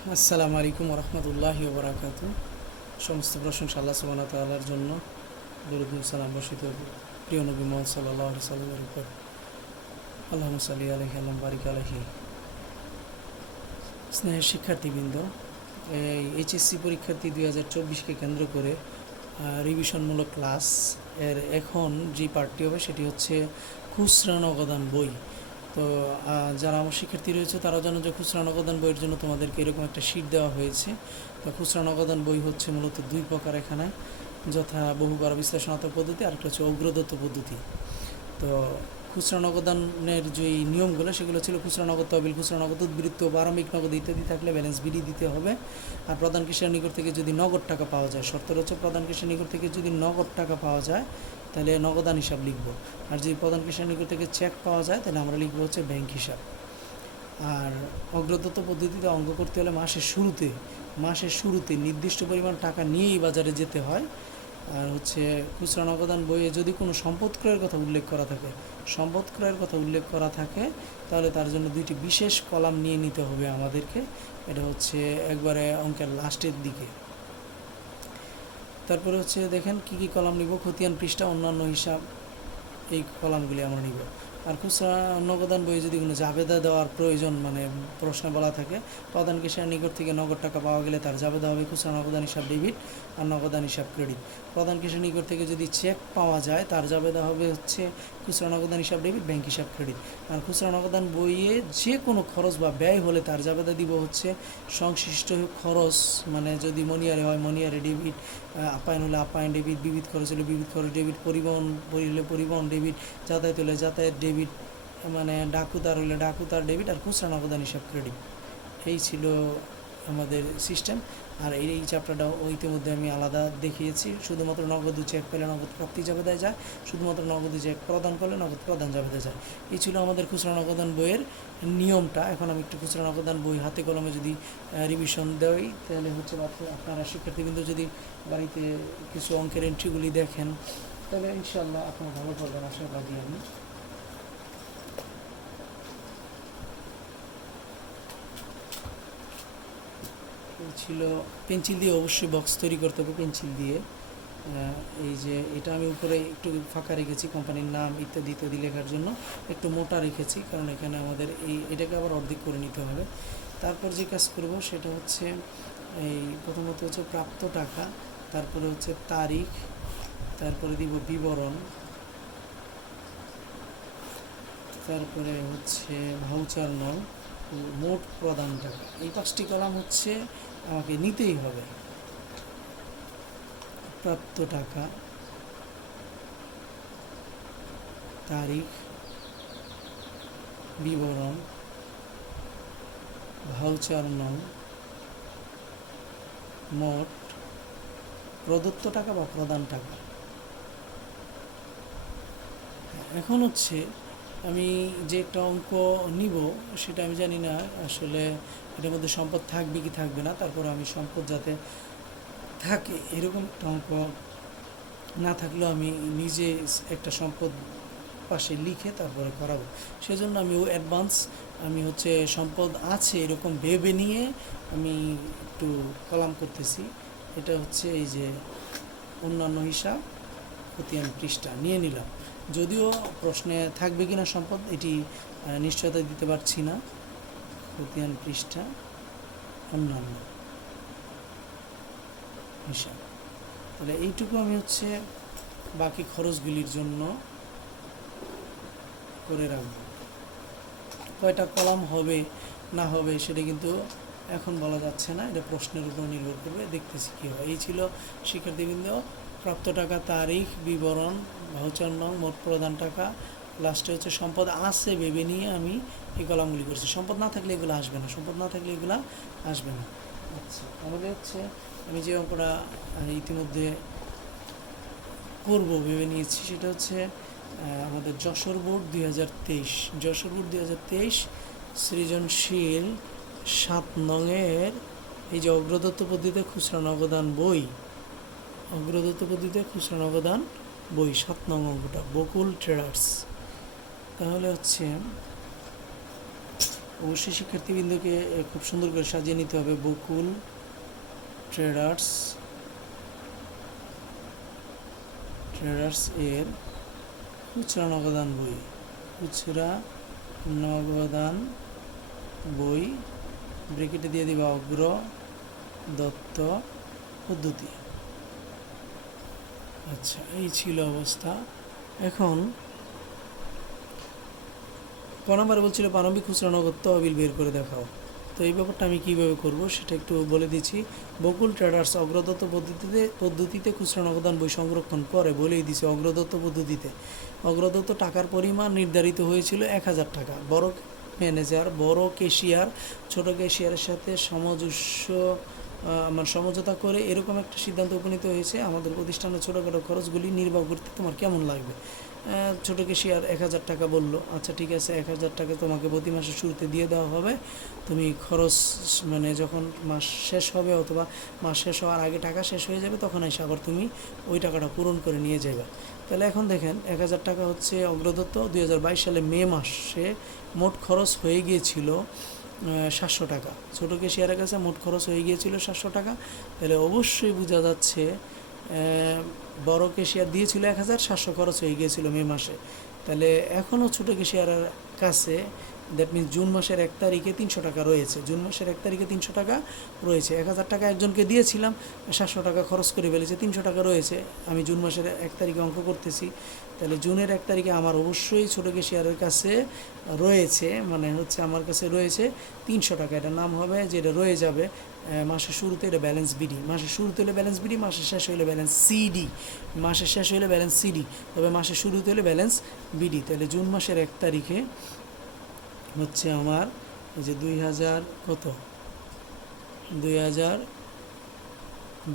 আসসালামু আলাইকুম রহমতুল্লাহ বরাকাত সমস্ত প্রশংসা আল্লাহ সুবাহ তাল্লার জন্য। দরুদ সালাম বসিত প্রিয় নবী মোহাম্মদ সাল্লাহ সাল্লামের উপর। আল্লাহ সাল্লি আলহি আল্লাহ বারিক আলহি স্নেহের শিক্ষার্থীবৃন্দ, এই এইচএসসি পরীক্ষার্থী দুই হাজার চব্বিশকে কেন্দ্র করে রিভিশনমূলক ক্লাস এর এখন যে পার্টটি হবে সেটি হচ্ছে খুচরা নগদান বই। তো যারা আমার শিক্ষার্থী রয়েছে তারা জানো যে খুচরা নগদান বইয়ের জন্য তোমাদেরকে এরকম একটা শীট দেওয়া হয়েছে। তো খুচরা নগদান বই হচ্ছে মূলত দুই প্রকার এখানে, যথা বহুবার বিশ্লেষণাত্মক পদ্ধতি আর একটা হচ্ছে অগ্রদত্ত পদ্ধতি। তো, খুচরা নগদানের যে নিয়মগুলো সেগুলো ছিল খুচরা নগদ তহবিল, খুচরা নগদ উদ্বৃত্ত, প্রারম্ভিক নগদ ইত্যাদি থাকলে ব্যালেন্স বিডি দিতে হবে। আর প্রধান কৃষির নিকট থেকে যদি নগদ টাকা পাওয়া যায়, শর্ত হচ্ছে প্রধান কৃষির নিকট থেকে যদি নগদ টাকা পাওয়া যায় তাহলে নগদান হিসাব লিখব। আর যদি প্রধান কৃষির নিকট থেকে চেক পাওয়া যায়, তাহলে আমরা লিখব হচ্ছে ব্যাংক হিসাব। আর অগ্রদত্ত পদ্ধতিতে অঙ্ক করতে হলে মাসের শুরুতে মাসের শুরুতে নির্দিষ্ট পরিমাণ টাকা নিয়েই বাজারে যেতে হয়। আর হচ্ছে খুচরা নগদান বইয়ে যদি কোনো সম্পদ ক্রয়ের কথা উল্লেখ করা থাকে, সম্পদ ক্রয়ের কথা উল্লেখ করা থাকে, তাহলে তার জন্য দুইটি বিশেষ কলাম নিয়ে নিতে হবে আমাদেরকে। এটা হচ্ছে একবারে অঙ্কের লাস্টের দিকে। তারপরে হচ্ছে দেখেন কি কি কলাম নিব, খতিয়ান পৃষ্ঠা, অন্যান্য হিসাব, এই কলামগুলি আমরা নিব। আর খুচরা নগদান বইয়ে যদি কোনো জাবেদা দেওয়ার প্রয়োজন মানে প্রশ্ন বলা থাকে, প্রধান কেশার নিকট থেকে নগদ টাকা পাওয়া গেলে তার জাবেদা হবে খুচরা নগদান হিসাব ডেবিট আর নগদান হিসাব ক্রেডিট। প্রধান কৃষির নিকট থেকে যদি চেক পাওয়া যায়, তার জাবেদা হবে হচ্ছে খুচরা নগদান হিসাব ডেবিট ব্যাংক হিসাব ক্রেডিট আর খুচরা নগদান বইয়ে যে কোনো খরচ বা ব্যয় হলে তার জাবেদা দিব হচ্ছে সংশ্লিষ্ট খরচ মানে যদি মনিয়ারে হয়, মনিয়ারে ডেবিট আপায়ন হলে আপায়ন ডেবিট বিবিধ খরচ হলে বিবিধ খরচ ডেবিট পরিবহন হলে পরিবহন ডেবিট যাতায়াত হলে যাতায়াত ডেবিট মানে ডাকুতার হলে ডাকুতার ডেবিট আর খুচরা নগদান হিসাব ক্রেডিট এই ছিল আমাদের সিস্টেম। আর এই এই চ্যাপ্টারটা ইতিমধ্যে আমি আলাদা দেখিয়েছি। শুধুমাত্র নগদ চেক পেলে নগদ প্রাপ্তি জাবেদায় যায়, শুধুমাত্র নগদ চেক প্রদান করলে নগদ প্রদান জাবেদায় যায়। এই ছিল আমাদের খুচরা নগদান বইয়ের নিয়মটা। এখন আমি একটু খুচরা নগদান বই হাতে কলমে যদি রিভিশন দেওয়াই তাহলে হচ্ছে আপনারা শিক্ষার্থীবৃন্দ যদি বাড়িতে কিছু অঙ্কের এন্ট্রিগুলি দেখেন, তাহলে ইনশাল্লাহ আপনারা ভালো করবেন। আশাবাদী আমি। ছিল পেন্সিল দিয়ে অবশ্যই বক্স তৈরি করতে হবে পেন্সিল দিয়ে। এই যে এটা আমি উপরে একটু ফাঁকা রেখেছি কোম্পানির নাম ইত্যাদি ইত্যাদি লেখার জন্য। একটু মোটা রেখেছি কারণ এখানে আমাদের এই এটাকে আবার অর্ধেক করে নিতে হবে। তারপর যে কাজ করব সেটা হচ্ছে এই প্রথমত হচ্ছে প্রাপ্ত টাকা, তারপরে হচ্ছে তারিখ, তারপরে দিব বিবরণ, তারপরে হচ্ছে ভাউচার নং, মোট প্রদান টাকা। এই পাঁচটি কলাম হচ্ছে আমাকে নিতেই হবে। প্রাপ্ত টাকা, তারিখ, বিবরণ, ভাউচার নং, মোট প্রদত্ত টাকা বা প্রদান টাকা। এখন হচ্ছে আমি যে একটা অঙ্ক নিব, সেটা আমি জানি না আসলে এটার মধ্যে সম্পদ থাকবে কি থাকবে না তারপর আমি সম্পদ যাতে থাকে, এরকম একটা অঙ্ক না থাকলেও আমি নিজে একটা সম্পদ পাশে লিখে তারপরে করাবো। সেজন্য আমি ও অ্যাডভান্স, আমি হচ্ছে সম্পদ আছে এরকম ভেবে নিয়ে আমি একটু কলাম করতেছি। এটা হচ্ছে এই যে অন্যান্য হিসাব, খতিয়ান পৃষ্ঠা, নিয়ে নিলাম। যদিও প্রশ্নে থাকবে কিনা সম্পদ, এটি নিশ্চয়তা দিতে পারছি না। খতিয়ান পৃষ্ঠা, অন্যান্য। হিসাব। তাহলে এইটুকু আমি হচ্ছে বাকি খরচগুলির জন্য করে রাখব। কয়টা কলাম হবে, না হবে, সেটা কিন্তু এখন বলা যাচ্ছে না। এটা প্রশ্নের উপর নির্ভর করবে। দেখতেছি কী হয়। এই ছিল শিক্ষার্থীবৃন্দ, প্রাপ্ত টাকা, তারিখ, বিবরণ ভাউচার নং, মোট প্রদান টাকা। লাস্টে হচ্ছে সম্পদ আছে, ভেবে নিয়ে আমি এই কলামগুলি করছি। সম্পদ না থাকলে এগুলো আসবে না। সম্পদ না থাকলে এগুলো আসবে না। আচ্ছা আমাদের হচ্ছে আমি যে অঙ্কটা ইতিমধ্যে করব, ভেবে নিয়েছি, সেটা হচ্ছে আমাদের যশোর বোর্ড দুই হাজার তেইশ। যশোর বোর্ড দুই হাজার তেইশ সৃজনশীল সাত নংয়ের এই যে অগ্রদত্ত পদ্ধতিতে খুচরা নগদান বই, অগ্রদত্ত পদ্ধতিতে খুচরা নগদান বই, সাত নং অঙ্কটা, বকুল ট্রেডার্স তাহলে হচ্ছে অবশ্যই শিক্ষার্থীবৃন্দকে খুব সুন্দর করে সাজিয়ে নিতে হবে বকুল ট্রেডার্স ট্রেডার্স এর খুচরা নগদান বই, খুচরা নগদান বই ব্রেকেটে দিয়ে দিবা অগ্র দত্ত পদ্ধতি। আচ্ছা এই ছিল অবস্থা। এখন ক নম্বরে বলছিল প্রারম্ভিক খুচরা নগদ তহবিল বের করে দেখাও। তো এই ব্যাপারটা আমি কীভাবে করব সেটা একটু বলে দিচ্ছি। বকুল ট্রেডার্স অগ্রদত্ত পদ্ধতিতে পদ্ধতিতে খুচরা নগদান বই সংরক্ষণ করে বলেই দিছে অগ্রদত্ত পদ্ধতিতে। অগ্রদত্ত টাকার পরিমাণ নির্ধারিত হয়েছিল এক হাজার টাকা। বড় ম্যানেজার, বড় কেশিয়ার ছোট কেশিয়ারের সাথে সামঞ্জস্য আমার সমঝোতা করে এরকম একটা সিদ্ধান্ত উপনীত হয়েছে। আমাদের প্রতিষ্ঠানের ছোটোখাটো খরচগুলি নির্বাহ করতে তোমার কেমন লাগবে? ছোট কেশিয়ার এক হাজার টাকা বলল আচ্ছা ঠিক আছে, এক হাজার টাকা তোমাকে প্রতি মাসের শুরুতে দিয়ে দেওয়া হবে। তুমি খরচ মানে যখন মাস শেষ হবে অথবা মাস শেষ হওয়ার আগে টাকা শেষ হয়ে যাবে, তখন এসে আবার তুমি ওই টাকাটা পূরণ করে নিয়ে যাবে তাহলে এখন দেখেন, এক হাজার টাকা হচ্ছে অগ্রদত্ত। দু হাজার বাইশ সালে মে মাসে মোট খরচ হয়ে গিয়েছিল সাতশো টাকা। ছোটো কেশিয়ারের কাছে মোট খরচ হয়ে গিয়েছিল সাতশো টাকা। তাহলে অবশ্যই বোঝা যাচ্ছে বড় কেশিয়ার দিয়েছিল এক হাজার, সাতশো খরচ হয়ে গিয়েছিল মে মাসে। তাহলে এখনও ছোটো কেশিয়ারের কাছে দ্যাট মিনস জুন মাসের এক তারিখে তিনশো টাকা রয়েছে। জুন মাসের এক তারিখে তিনশো টাকা রয়েছে। এক হাজার টাকা একজনকে দিয়েছিলাম, সাতশো টাকা খরচ করে ফেলেছে, তিনশো টাকা রয়েছে। আমি জুন মাসের এক তারিখে অঙ্ক করতেছি। তাহলে জুনের এক তারিখে আমার অবশ্যই ছোটো কেশিয়ারের কাছে রয়েছে মানে হচ্ছে আমার কাছে রয়েছে তিনশো টাকা। এটার নাম হবে যেটা রয়ে যাবে মাসের শুরুতে এটা ব্যালেন্স বিডি মাসের শুরুতে হলে ব্যালেন্স বিডি মাসের শেষ হলে ব্যালেন্স সিডি মাসের শেষ হলে ব্যালেন্স সিডি তবে মাসের শুরুতে হলে ব্যালেন্স বিডি তাহলে জুন মাসের এক তারিখে হচ্ছে আমার যে দুই হাজার কত? দুই হাজার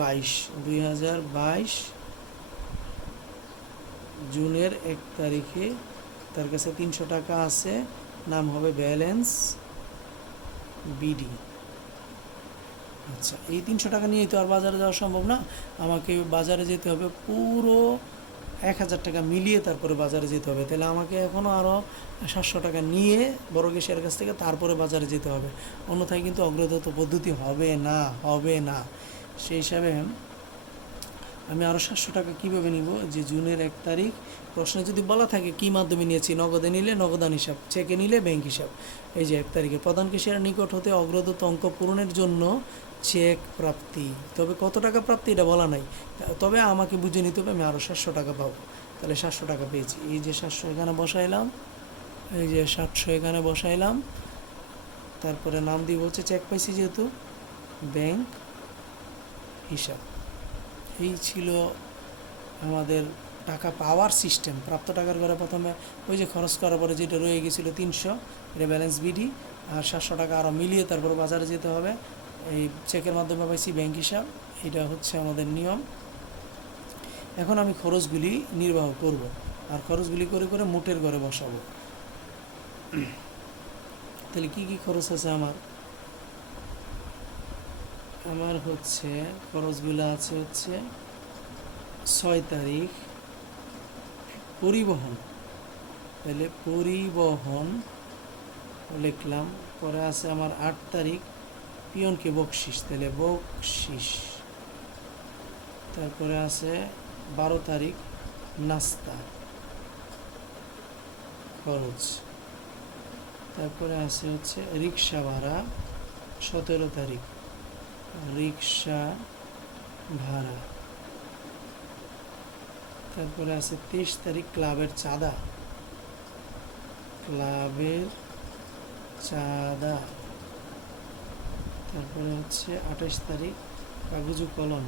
বাইশ। দুই হাজার বাইশ জুনের এক তারিখে তার কাছে তিনশো টাকা আছে, নাম হবে ব্যালেন্স বিডি। আচ্ছা এই তিনশো টাকা নিয়েই তো আর বাজারে যাওয়া সম্ভব না। আমাকে বাজারে যেতে হবে পুরো এক হাজার টাকা মিলিয়ে তারপরে বাজারে যেতে হবে। তাহলে আমাকে এখনও আরও সাতশো টাকা নিয়ে বড় গেসের কাছ থেকে তারপরে বাজারে যেতে হবে। অন্যথায় কিন্তু অগ্রদত্ত পদ্ধতি হবে না হবে না। সেই হিসাবে আমি আরও সাতশো টাকা কীভাবে নিব? যে জুনের এক তারিখ প্রশ্নে যদি বলা থাকে, কী মাধ্যমে নিয়েছি? নগদে নিলে নগদান হিসাব, চেকে নিলে ব্যাংক হিসাব। এই যে এক তারিখে প্রধান কেশিয়ার নিকট হতে অগ্রদত্ত অঙ্ক পূরণের জন্য চেক প্রাপ্তি। তবে কত টাকা প্রাপ্তি এটা বলা নাই। তবে আমাকে বুঝে নিতে হবে, আমি আরও সাতশো টাকা পাবো। তাহলে সাতশো টাকা পেয়েছি। এই যে সাতশো এখানে বসাইলাম, এই যে সাতশো এখানে বসাইলাম। তারপরে নাম দিব হচ্ছে চেক পাইছি যেহেতু, ব্যাংক হিসাব। এই ছিল আমাদের টাকা পাওয়ার সিস্টেম। প্রাপ্ত টাকার ঘরে প্রথমে ওই যে খরচ করার পরে যেটা রয়ে গেছিল তিনশো, এটা ব্যালেন্স বিডি। আর সাতশো টাকা আরও মিলিয়ে তারপরে বাজারে যেতে হবে। এই চেকের মাধ্যমে পাইছি ব্যাংক হিসাব, এটা হচ্ছে আমাদের নিয়ম। এখন আমি খরচগুলি নির্বাহ করব আর খরচগুলি করে করে মোটের ঘরে বসাবো। তাহলে কি কি খরচ আছে আমার? আমার হচ্ছে, খরচগুলো আছে হচ্ছে ছয় তারিখ পরিবহন। তাহলে পরিবহন লিখলাম, পরে আছে আমার আট তারিখ পিয়নকে বকশিস, তাহলে বকশিস। তারপরে আছে বারো তারিখ, নাস্তা, খরচ। তারপরে আছে হচ্ছে রিক্সা ভাড়া, সতেরো তারিখ, রিক্সা ভাড়া। তারপরে আছে তেইশ তারিখ, ক্লাবের চাঁদা। ক্লাবের চাঁদা। তারপরে হচ্ছে আঠাশ তারিখ, কাগজ ও কলম।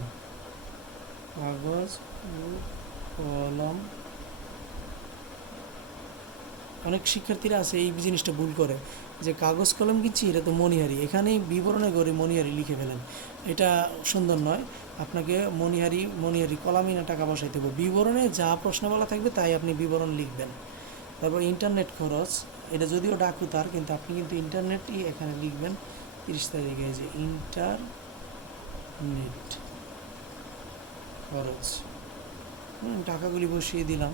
কাগজ ও কলম। অনেক শিক্ষার্থীরা আছে এই জিনিসটা ভুল করে, যে কাগজ কলম কিনছি এটা তো মনিহারি এখানেই বিবরণে করে মনিহারি লিখে ফেলেন। এটা সুন্দর নয়। আপনাকে মনিহারি মনিহারি কলামই না টাকা বসাইতে হবে। বিবরণে যা প্রশ্ন বলা থাকবে তাই আপনি বিবরণ লিখবেন। তারপর ইন্টারনেট খরচ, এটা যদিও ডাকুতার কিন্তু আপনি কিন্তু ইন্টারনেটই এখানে লিখবেন। তিরিশ তারিখে যে ইন্টারনেট খরচ। টাকাগুলি বসিয়ে দিলাম।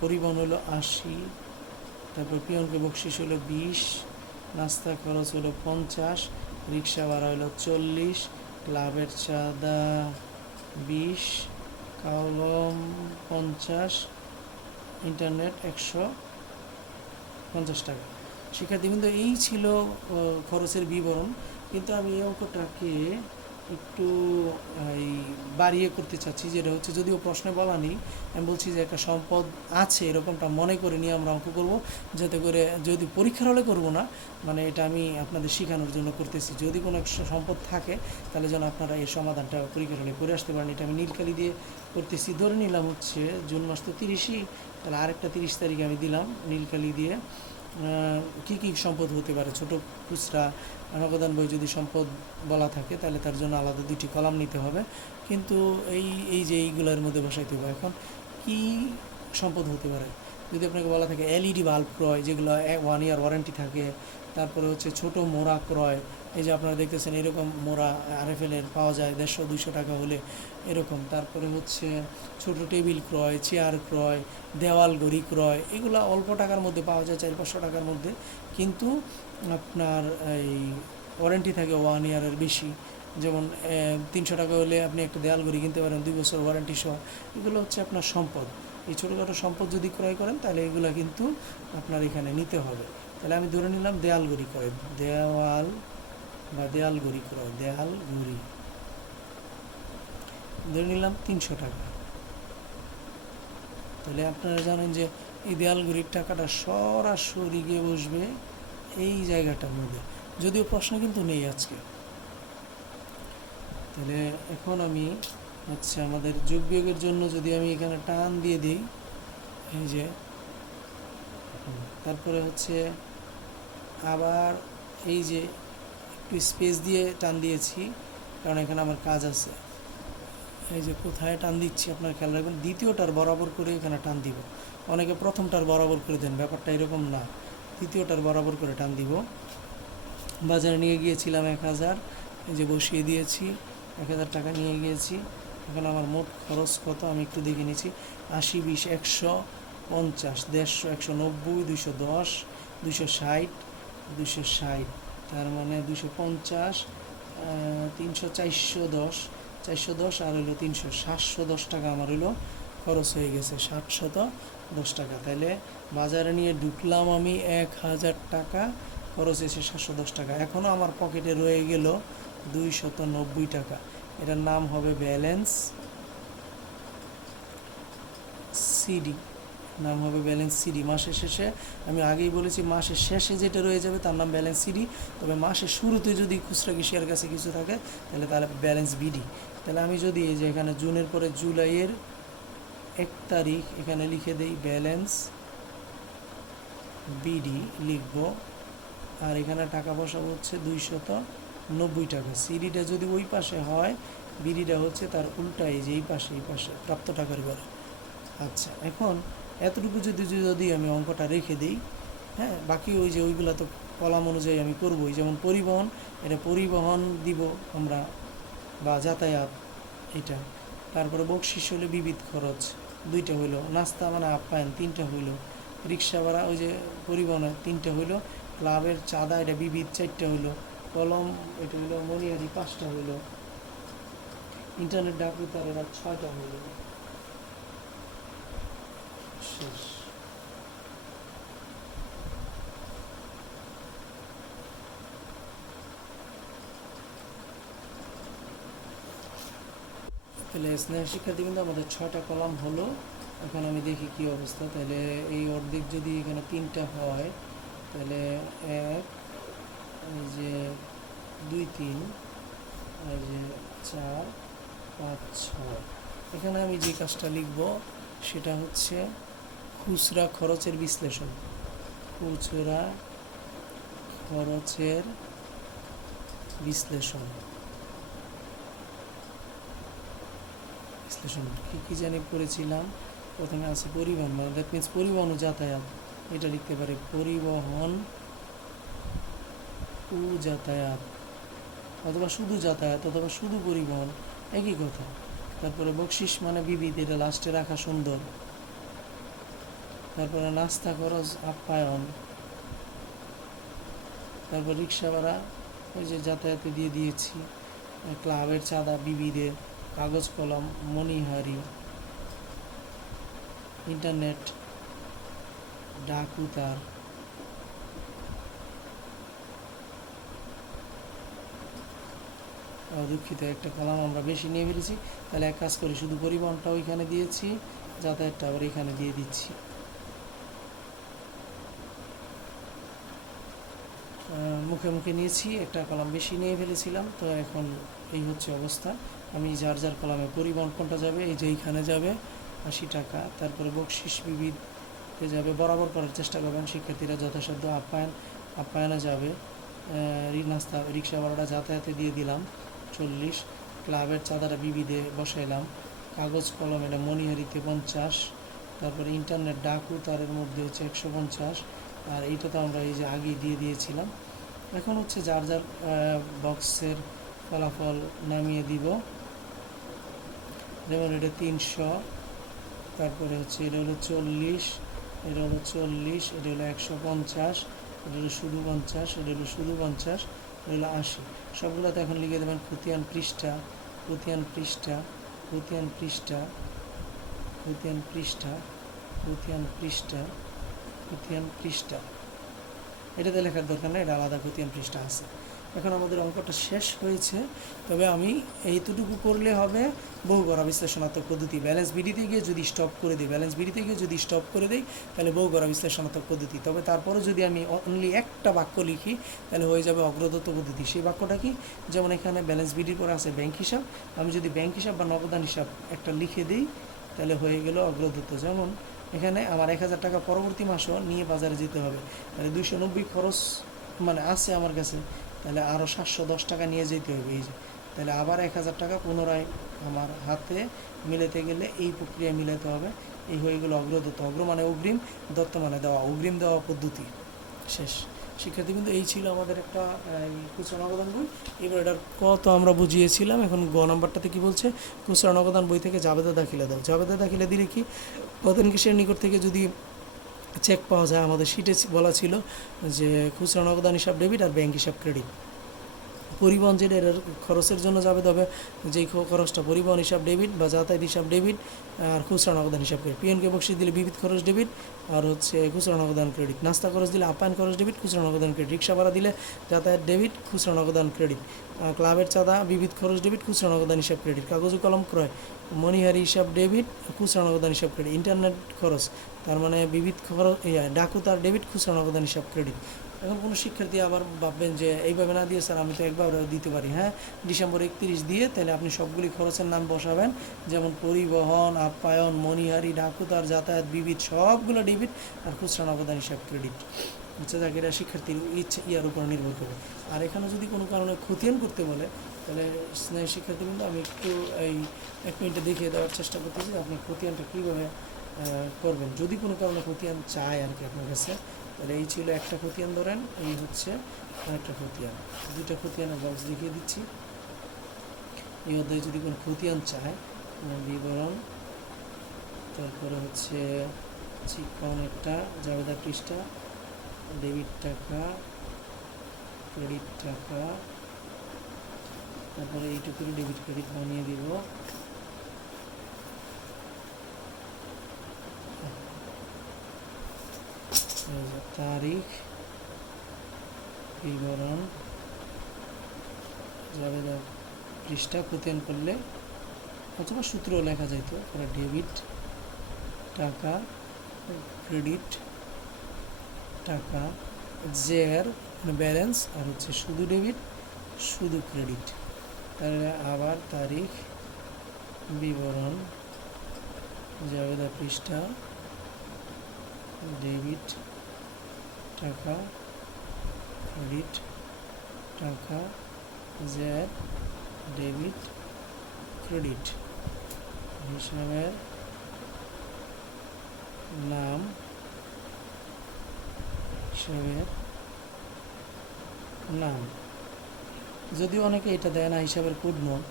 পরিবহন হলো আশি, তারপর পিয়নকে বকশিস হলো বিশ, নাস্তা খরচ হলো পঞ্চাশ, রিক্সা ভাড়া হলো চল্লিশ, ক্লাবের চাঁদা বিশ কলম পঞ্চাশ, ইন্টারনেট একশো পঞ্চাশ টাকা। শিক্ষার্থীবৃন্দ এই ছিল খরচের বিবরণ। কিন্তু আমি এই অঙ্কটাকে একটু এই বাড়িয়ে করতে চাচ্ছি, যেটা হচ্ছে যদিও প্রশ্নে বলা নেই, আমি বলছি যে একটা সম্পদ আছে, এরকমটা মনে করে নিয়ে আমরা অঙ্ক করব, যাতে করে যদি পরীক্ষার হলে করব না মানে এটা আমি আপনাদের শেখানোর জন্য করতেছি। যদি কোনো সম্পদ থাকে, তাহলে যেন আপনারা এই সমাধানটা পরীক্ষার হলে করে আসতে পারেন। এটা আমি নীলকালি দিয়ে করতেছি। ধরে নিলাম হচ্ছে জুন মাস তো তিরিশই, তাহলে আরেকটা তিরিশ তারিখে আমি দিলাম নীলকালি দিয়ে। কি কি সম্পদ হতে পারে? ছোট খুচরা নগদান বই যদি সম্পদ বলা থাকে, তাহলে তার জন্য আলাদা দুটি কলাম নিতে হবে। কিন্তু এই এই যে এইগুলোর মধ্যে বসাইতে হবে। এখন কি সম্পদ হতে পারে? যদি আপনাকে বলা থাকে এলইডি বাল্ব ক্রয়, যেগুলো ওয়ান ইয়ার ওয়ারেন্টি থাকে, তারপরে হচ্ছে ছোট মোড়া ক্রয়, এই যে আপনারা দেখতেছেন এরকম মোড়া আরএফএলের পাওয়া যায় দেড়শো দুইশো টাকা হলে। এরকম। তারপরে হচ্ছে ছোট টেবিল ক্রয়, চেয়ার ক্রয়, দেওয়াল ঘড়ি ক্রয়, এগুলো অল্প টাকার মধ্যে পাওয়া যায়, চার পাঁচশো টাকার মধ্যে। কিন্তু আপনার এই ওয়ারেন্টি থাকে ওয়ান ইয়ারের বেশি। যেমন তিনশো টাকা হলে আপনি একটা দেওয়াল ঘড়ি কিনতে পারেন, দুই বছর ওয়ারেন্টি সহ। এগুলো হচ্ছে আপনার সম্পদ। এই ছোটোখাটো সম্পদ যদি ক্রয় করেন, তাহলে এগুলো কিন্তু আপনার এখানে নিতে হবে। তাহলে আমি ধরে নিলাম দেয়াল ঘড়ি ক্রয়। দেওয়াল বা দেয়াল ঘড়ি ক্রয়। দেয়াল ঘড়ি ধরে নিলাম তিনশো টাকা। তাহলে আপনারা জানেন যে এই দেয়াল ঘড়ির টাকাটা সরাসরি গিয়ে বসবে এই জায়গাটার মধ্যে। যদিও প্রশ্ন কিন্তু নেই আজকে। তাহলে এখন আমি হচ্ছে আমাদের যোগ বিয়োগের জন্য যদি আমি এখানে টান দিয়ে দিই, এই যে, তারপরে হচ্ছে আবার এই যে একটু স্পেস দিয়ে টান দিয়েছি, কারণ এখানে আমার কাজ আছে। এই যে কোথায় টান দিচ্ছি আপনার খেয়াল রাখবেন, দ্বিতীয়টার বরাবর করে এখানে টান দিব। অনেকে প্রথমটার বরাবর করে দেন, ব্যাপারটা এরকম না। দ্বিতীয়টার বরাবর করে টান দিব। বাজারে নিয়ে গিয়েছিলাম এক হাজার, এই যে বসিয়ে দিয়েছি, এক হাজার টাকা নিয়ে গিয়েছি। এখন আমার মোট খরচ কত আমি একটু দেখে নিয়েছি আশি বিশ, একশো পঞ্চাশ, দেড়শো, একশো নব্বই দুশো দশ দুশো ষাট দুশো ষাট, তার মানে দুশো পঞ্চাশ তিনশো চারশো দশ। চারশো দশ আর হইল তিনশো, সাতশো দশ টাকা আমার হইল খরচ হয়ে গেছে সাতশত দশ টাকা। তাহলে বাজারে নিয়ে ঢুকলাম আমি এক হাজার টাকা, খরচ হয়েছে সাতশো দশ টাকা। এখনও আমার পকেটে রয়ে গেল দুইশত নব্বই টাকা। এটার নাম হবে ব্যালেন্স সিডি। নাম হবে ব্যালেন্স সিডি মাসের শেষে। আমি আগেই বলেছি, মাসের শেষে যেটা রয়ে যাবে তার নাম ব্যালেন্স সিডি তবে মাসের শুরুতে যদি খুচরা কিসিয়ার কাছে কিছু থাকে, তাহলে তাহলে ব্যালেন্স বিডি তাহলে আমি যদি এই যে এখানে জুনের পরে জুলাইয়ের এক তারিখ এখানে লিখে দেই ব্যালেন্স বিডি লিখব, আর এখানে টাকা বসাবো হচ্ছে দুইশত নব্বই টাকা। সিডিটা যদি ওই পাশে হয় বিডিটা হচ্ছে তার উল্টা এই যে এই পাশে এই পাশে, প্রাপ্ত টাকার ঘরে। আচ্ছা এখন এতটুকু যদি যদি আমি অঙ্কটা রেখে দিই হ্যাঁ বাকি ওই যে ওইগুলো তো কলাম অনুযায়ী আমি করবোই। যেমন পরিবহন, এটা পরিবহন দিব আমরা বা যাতায়াত এটা। তারপরে বকশিস হলে বিবিধ খরচ, দুইটা হইল। নাস্তা মানে আপ্যায়ন, তিনটা হইল। রিক্সা ভাড়া, ওই যে পরিবহনের তিনটা হইল। ক্লাবের চাঁদা, এটা বিবিধ চারটা হইল। কলম, এটা হইল মনিহারি পাঁচটা হইল। ইন্টারনেট ডাক বিতার এরা ছয়টা হইল। শেষ তাহলে স্নেহ শিক্ষার্থী কিন্তু আমাদের ছয়টা কলাম হলো। এখন আমি দেখি কি অবস্থা। তাহলে এই অর্ধেক যদি এখানে তিনটা হয়, তাহলে এক, এই যে দুই, তিন, এই যে চার, পাঁচ, ছয়। এখানে আমি যে কাজটা লিখব, সেটা হচ্ছে খুচরা খরচের বিশ্লেষণ। খুচরা খরচের বিশ্লেষণ। বিশ্লেষণ কী কী জানি পড়েছিলাম প্রথমে আছে পরিবহন মানে দ্যাট মিনস পরিবহন ও যাতায়াত। এটা লিখতে পারে পরিবহন ও যাতায়াত। অথবা শুধু যাতায়াত, অথবা শুধু পরিবহন, একই কথা। তারপরে বকশিস মানে বিবিধ, এটা লাস্টে রাখা সুন্দর। তারপরে নাস্তা খরচ আপ্যায়ন। তারপর রিক্সা ভাড়া ওই যে যাতায়াতে দিয়ে দিয়েছি ক্লাবের চাঁদা বিবিধে কাগজ কলম, মণিহারি, ইন্টারনেট ডাক উতার দুঃখিত, একটা কলাম আমরা বেশি নিয়ে ফেলেছি। তাহলে এক কাজ করি, শুধু পরিবহনটা ওইখানে দিয়েছি, যাতায়াতটা আবার এখানে দিয়ে দিচ্ছি। মুখে মুখে নিয়েছি, একটা কলাম বেশি নিয়ে ফেলেছিলাম, তো এখন এই হচ্ছে অবস্থা। আমি যার যার কলামে পরিবহন কোনটা যাবে, এই যে এইখানে যাবে, আশি টাকা, তারপরে বকশিস বিবিধে যাবে, বরাবর করার চেষ্টা করবেন, শিক্ষার্থীরা যথাসাধ্য আপ্যায়ন, আপ্যায়নে যাবে। নাস্তা রিক্সা ভাড়াটা যাতায়াতে দিয়ে দিলাম, চল্লিশ। ক্লাবের চাঁদাটা বিবিধে বসাইলাম, কাগজ কলম, এটা মণিহারিতে পঞ্চাশ। তারপরে ইন্টারনেট ডাকু, তারের মধ্যে হচ্ছে একশো পঞ্চাশ। আর এইটা তো আমরা এই যে আগেই দিয়ে দিয়েছিলাম। এখন হচ্ছে যার যার বক্সের ফলাফল নামিয়ে দিব। যেমন এটা তিনশো, তারপরে হচ্ছে এটা হলো চল্লিশ, এটা হলো চল্লিশ, এটা হলো একশো পঞ্চাশ, এটা হলো শুধু পঞ্চাশ, এটা হলো শুধু পঞ্চাশ, এটা হলো আশি। সবগুলোতে এখন লিখে দেবেন খতিয়ান পৃষ্ঠা খতিয়ান পৃষ্ঠা খতিয়ান পৃষ্ঠা খতিয়ান পৃষ্ঠা খতিয়ান পৃষ্ঠা। খতিয়ান পৃষ্ঠা। এটাতে লেখার দরকার নেই, এটা আলাদা খতিয়ান পৃষ্ঠা আছে। এখন আমাদের অঙ্কটা শেষ হয়েছে, তবে আমি এইটুকু করলে হবে বহু গড়া বিশ্লেষণাত্মক পদ্ধতি। ব্যালেন্স বিডিতে গিয়ে যদি স্টপ করে দিই, ব্যালেন্স বিডিতে গিয়ে যদি স্টপ করে দিই, তাহলে বহু গড়া বিশ্লেষণাত্মক পদ্ধতি। তবে তারপরে যদি আমি অনলি একটা বাক্য লিখি, তাহলে হয়ে যাবে অগ্রদত্ত পদ্ধতি। সেই বাক্যটা কি? যেমন এখানে ব্যালেন্স বিডির পরে আছে ব্যাংক হিসাব। আমি যদি ব্যাংক হিসাব বা নগদান হিসাব একটা লিখে দিই, তাহলে হয়ে গেল অগ্রদত্ত। যেমন এখানে আমার এক হাজার টাকা পরবর্তী মাসও নিয়ে বাজারে যেতে হবে। তাহলে দুইশো নব্বই খরচ মানে আছে আমার কাছে, তাহলে আরও সাতশো দশ টাকা নিয়ে যেতে হবে এই যে। তাহলে আবার এক হাজার টাকা পুনরায় আমার হাতে মিলাতে গেলে এই প্রক্রিয়া মিলাতে হবে। এই হয়ে গেলো অগ্রদত্ত অগ্র মানে অগ্রিম, দত্ত মানে দেওয়া, অগ্রিম দেওয়া পদ্ধতি। শেষ। শিক্ষার্থী কিন্তু এই ছিল আমাদের একটা খুচরা নগদান বই। এবার এটার কত আমরা বুঝিয়েছিলাম, এখন গ নম্বরটাতে কি বলছে? খুচরা নগদান বই থেকে জাবেদা দাখিলা দাও। জাবেদা দাখিলা দিলে কি? প্রধান কৃষির নিকট থেকে যদি চেক পাওয়া যায়, আমাদের সিটে বলা ছিল যে খুচরা নগদান হিসাব ডেবিট আর ব্যাংক হিসাব ক্রেডিট পরিবহন যেটা এর খরচের জন্য যাবে তবে যেই খরচটা পরিবহন হিসাব ডেবিট বা যাতায়াত হিসাব ডেবিট আর খুচরা নগদান হিসাব ক্রেডিট পিএনকে বক্সি দিলে বিবিধ খরচ ডেবিট আর হচ্ছে খুচরা নগদান ক্রেডিট নাস্তা খরচ দিলে আপ্যায়ন খরচ ডেবিট খুচরা নগদান ক্রেডিট রিক্সা ভাড়া দিলে যাতায়াত ডেবিট খুচরা নগদান ক্রেডিট ক্লাবের চাঁদা বিবিধ খরচ ডেবিট খুচরা নগদান হিসাব ক্রেডিট কাগজ কলম ক্রয় মনিহারি হিসাব ডেবিট খুচরা নগদান হিসাব ক্রেডিট ইন্টারনেট খরচ তার মানে বিবিধ খরচ ইয়া, ডাকু তার ডেবিট খুচরা নগদান হিসাব ক্রেডিট এখন কোনো শিক্ষার্থী আবার ভাববেন যে, এইভাবে না দিয়ে স্যার আমি তো একবার দিতে পারি। হ্যাঁ ডিসেম্বর একত্রিশ দিয়ে তাহলে আপনি সবগুলি খরচের নাম বসাবেন। যেমন পরিবহন, আপ্যায়ন মনিহারি ডাকুতার, যাতায়াত, বিবিধ সবগুলো ডেবিট আর খুচরা নগদান হিসাব ক্রেডিট হচ্ছে যাকে এটা শিক্ষার্থীর ইচ্ছা, ইয়ার উপর নির্ভর করে। আর এখানে যদি কোনো কারণে খতিয়ান করতে বলে, তাহলে স্নেহ শিক্ষার্থী কিন্তু আমি একটু এই এক মিনিটে দেখিয়ে দেওয়ার চেষ্টা করতেছি আপনি খতিয়ানটা কীভাবে করবেন। যদি কোনো কারণে খতিয়ান চায় আর কি আপনার কাছে তাহলে এই ছিল একটা খতিয়ান, ধরেন, এই হচ্ছে আরেকটা খতিয়ান। দুইটা খতিয়ানের বক্স দেখিয়ে দিচ্ছি। এই অধ্যায়ে যদি কোনো খতিয়ান চায় বিবরণ, তারপরে হচ্ছে চিকন একটা, জাবেদা পৃষ্ঠা, ডেবিট টাকা, ক্রেডিট টাকা, তারপরে এইটুকু ডেবিট ক্রেডিট বানিয়ে দিব এই যে তারিখ বিবরণ জাবেদা পৃষ্ঠা খতিয়ান করলে, অথবা সূত্র লেখা যাইত পরে ডেবিট টাকা ক্রেডিট টাকা জের ব্যালেন্স আর হচ্ছে শুধু ডেবিট শুধু ক্রেডিট তাহলে আবার তারিখ, বিবরণ জাবেদা পৃষ্ঠা ডেবিট টাকা ক্রেডিট টাকা জের ডেবিট, ক্রেডিট। হিসাবের নাম হিসাবের নাম। যদি অনেকে এটা দেয় না, হিসাবের কোড নোট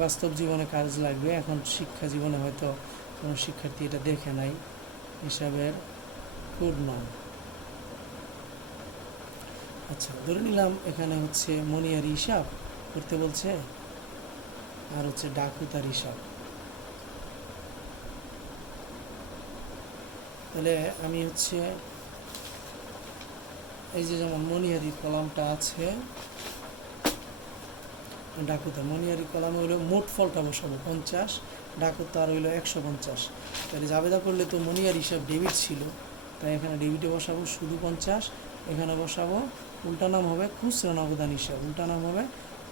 বাস্তব জীবনে কাজ লাগবে, এখন শিক্ষা জীবনে হয়তো কোনো শিক্ষার্থী এটা দেখে নাই। হিসাবের কোড নাম। আচ্ছা ধরে নিলাম এখানে হচ্ছে মনিয়ারি হিসাব করতে বলছে, আর হচ্ছে ডাকুতার হিসাব। তাহলে আমি হচ্ছে এই যে যেমন মনিহারি কলামটা আছে ডাকুতা মনিহারি কলামে হইল মোট ফলটা বসাবো, পঞ্চাশ ডাকুতার হইল একশো পঞ্চাশ। তাহলে জাবেদা করলে তো মনিহারি হিসাব ডেবিট ছিল। তাই এখানে ডেবিটে বসাবো শুধু পঞ্চাশ, এখানে বসাবো, উল্টা নাম হবে খুচরা নগদান হিসাব। উল্টা নাম হবে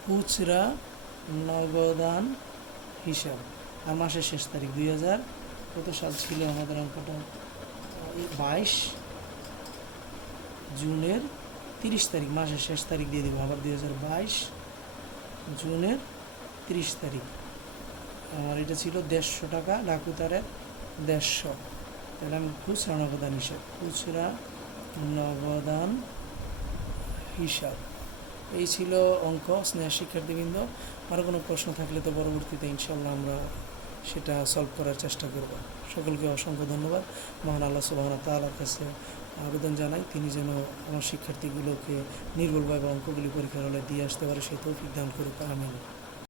খুচরা নগদান হিসাব। আর মাসের শেষ তারিখ দুই হাজার। কত সাল ছিল আমাদের অঙ্কটা? বাইশ জুনের তিরিশ তারিখ, মাসের শেষ তারিখ দিয়ে দেবো আবার দুই হাজার বাইশ জুনের তিরিশ তারিখ। আমার এটা ছিল দেড়শো টাকা, ডাকুতারের দেড়শো। তাহলে আমি খুচরা নগদান হিসাব খুচরা নগদান হিসাব। এই ছিল অঙ্ক, স্নেহ শিক্ষার্থীবৃন্দ। আরও কোনো প্রশ্ন থাকলে তো পরবর্তীতে ইনশাল্লাহ আমরা সেটা সলভ করার চেষ্টা করব। সকলকে অসংখ্য ধন্যবাদ। মহান আল্লাহ সুবাহ তালার কাছে আবেদন জানাই, তিনি যেন আমার শিক্ষার্থীগুলোকে নির্ভুলভাবে অঙ্কগুলি পরীক্ষার হলে দিয়ে আসতে পারে, সেই তৌফিক দান করুক, আমিন।